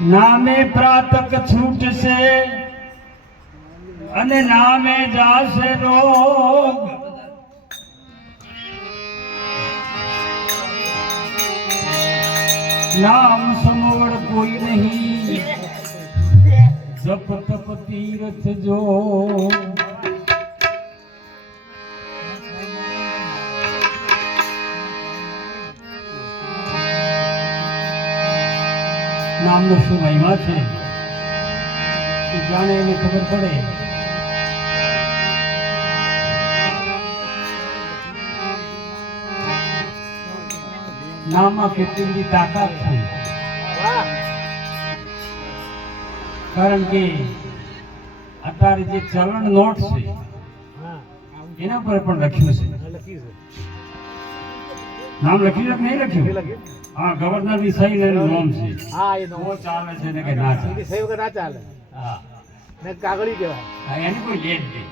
નામે પ્રાતક છૂટશે અને નામે જાશે રોગ. નામ સમવડ કોઈ નહીં. જપ તપ તીર્થ જો. નામનો શું મહિમા છે? એ જાણે એને ખબર પડે. નામમાં કેટલી બધી તાકાત છે. કારણ કે અત્યારે જે ચલણ નોટ છે એના પર પણ લખ્યું છે. નામ લખ્યું? કે નહીં લખ્યું. હા ગવર્નરની સહી લઈને નોમ છે. હા એ તો ચાલે છે ને કે ના ચાલે? સહી વગર ના ચાલે. હા. ને કાગળી કહેવાય. એની કોઈ ડેટ નહીં.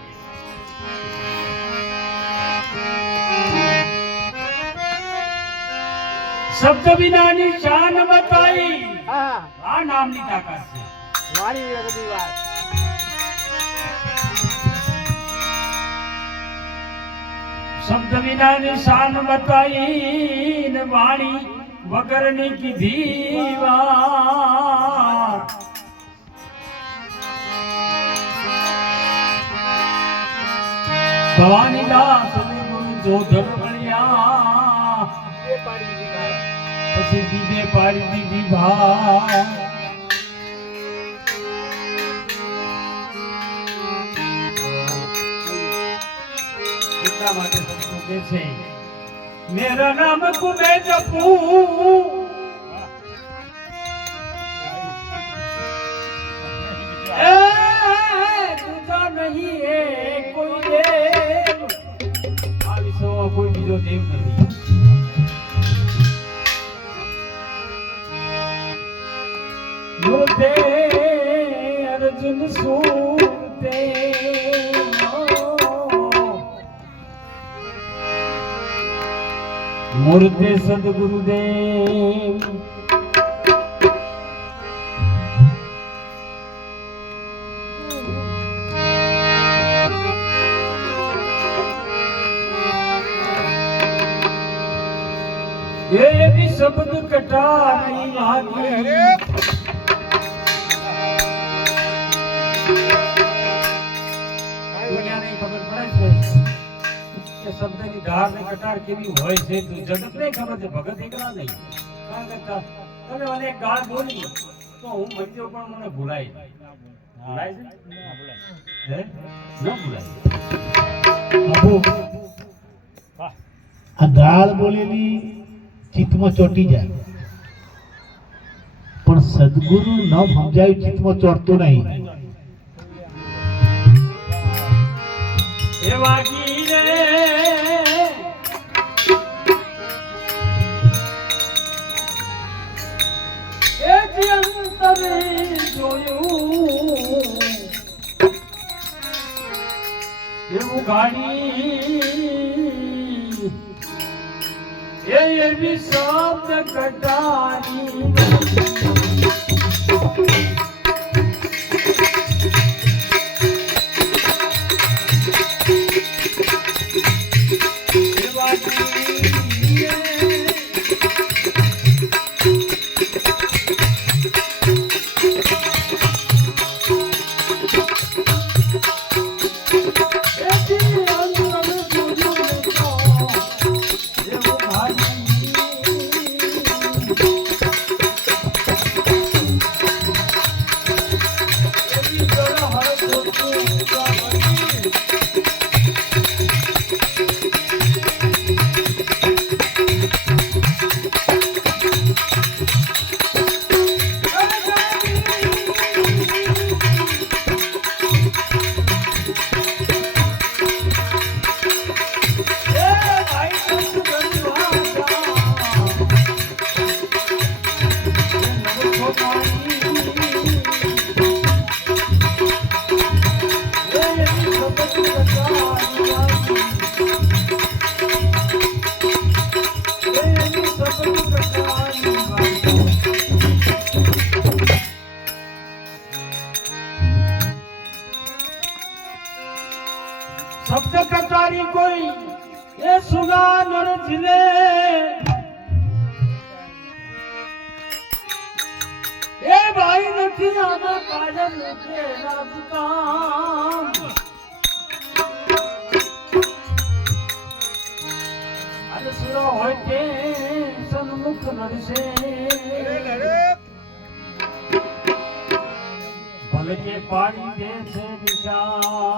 શબ્દ વિનાની શાન બતાઈ આ નામની તાકાત છે. વાણી વગરની વાત. શબ્દ વિનાની શાન બતાઈ ને વાણી વગરની કીધી વાત. ભવાની દાસ જો ધર્મણિયા. પછી બીજે પાડી દીધી ભાઈ માટે સંતો છે. નામ કો મેં જપું એ તુજા નહીં એ કોઈ દેવ આ વિશ્વમાં કોઈ બીજો દેવ નથી મૂર્તે અર્જુન સૂરતે મૂર્તે સદગુરુદેવ. એ શબ્દ કટારી લાગી. કે શબ્દની ધાર ને કટાર કેવી હોય છે, તો જગતને ખબર છે, ભગત એકલા નહીં. કારણ કે તમે મને ગાળ બોલી તો હું મંદિર પણ મને ભૂલાય પણ સદગુરુ ન સમજાયું, ચિત્તમાં ચોટતું નહીં. એવું ગાડી. એ એવી શબ્દ કટારી મારી કોઈ, એ સુગા નરજને એ ભાઈ નથી આમાં કાજલ કે રાજકામ અને સુરો હોય તે સન્મુખ નરસે કે પાડી દે છે દિશા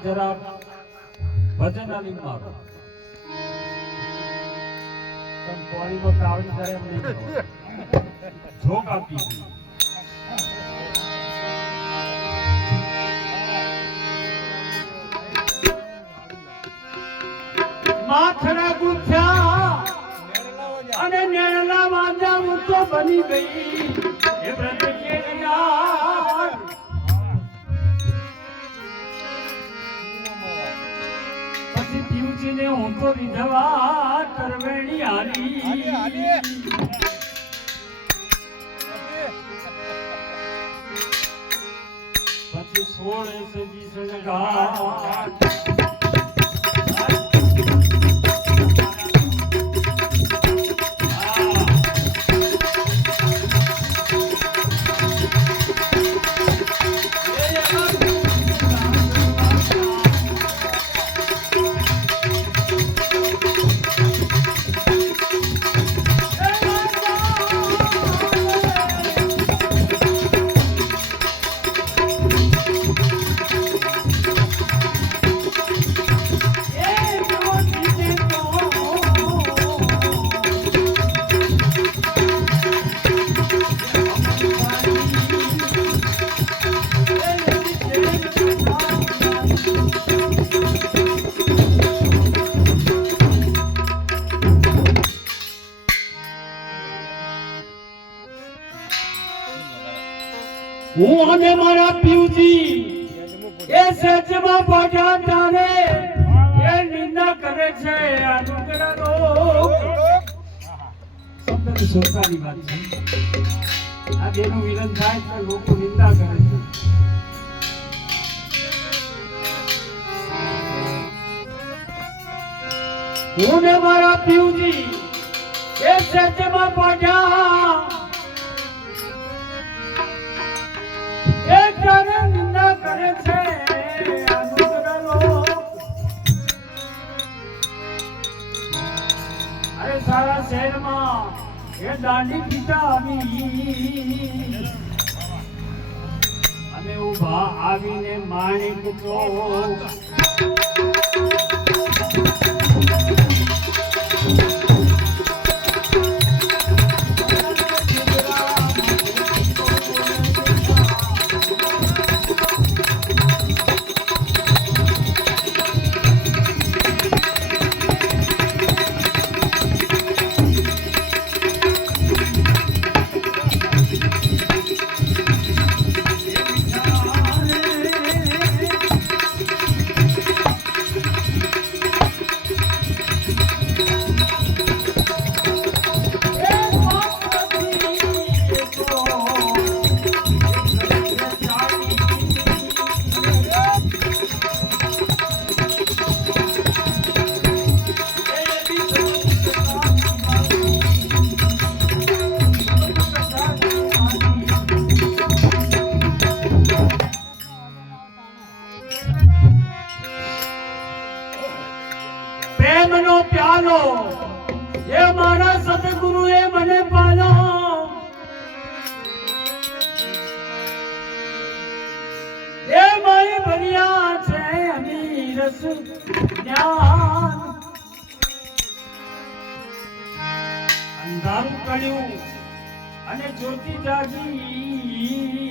ઉપર જરા ભજન આલી મારો. તમે પાણીમાં કાવડી કરે એમ નહીં ઝોક આપી. માથડા ગુથ્યા અને નેણલા વાંજા હું બની ગઈ. તો વિધવા કરવેણી હારી પછી સોળે સજી સણગાર છે અનુગ્રહનો શબ્દની સરકારી વાત છે. આ બેનું વિલન થાય મારા પીવજી એ સત્યમાં પહોંચ્યા એ દાંડી પિતા આવી અમે ઊભા આવીને માણેક ચોક જ્ઞાન. અંધારું કર્યું અને જ્યોતિ જાગી.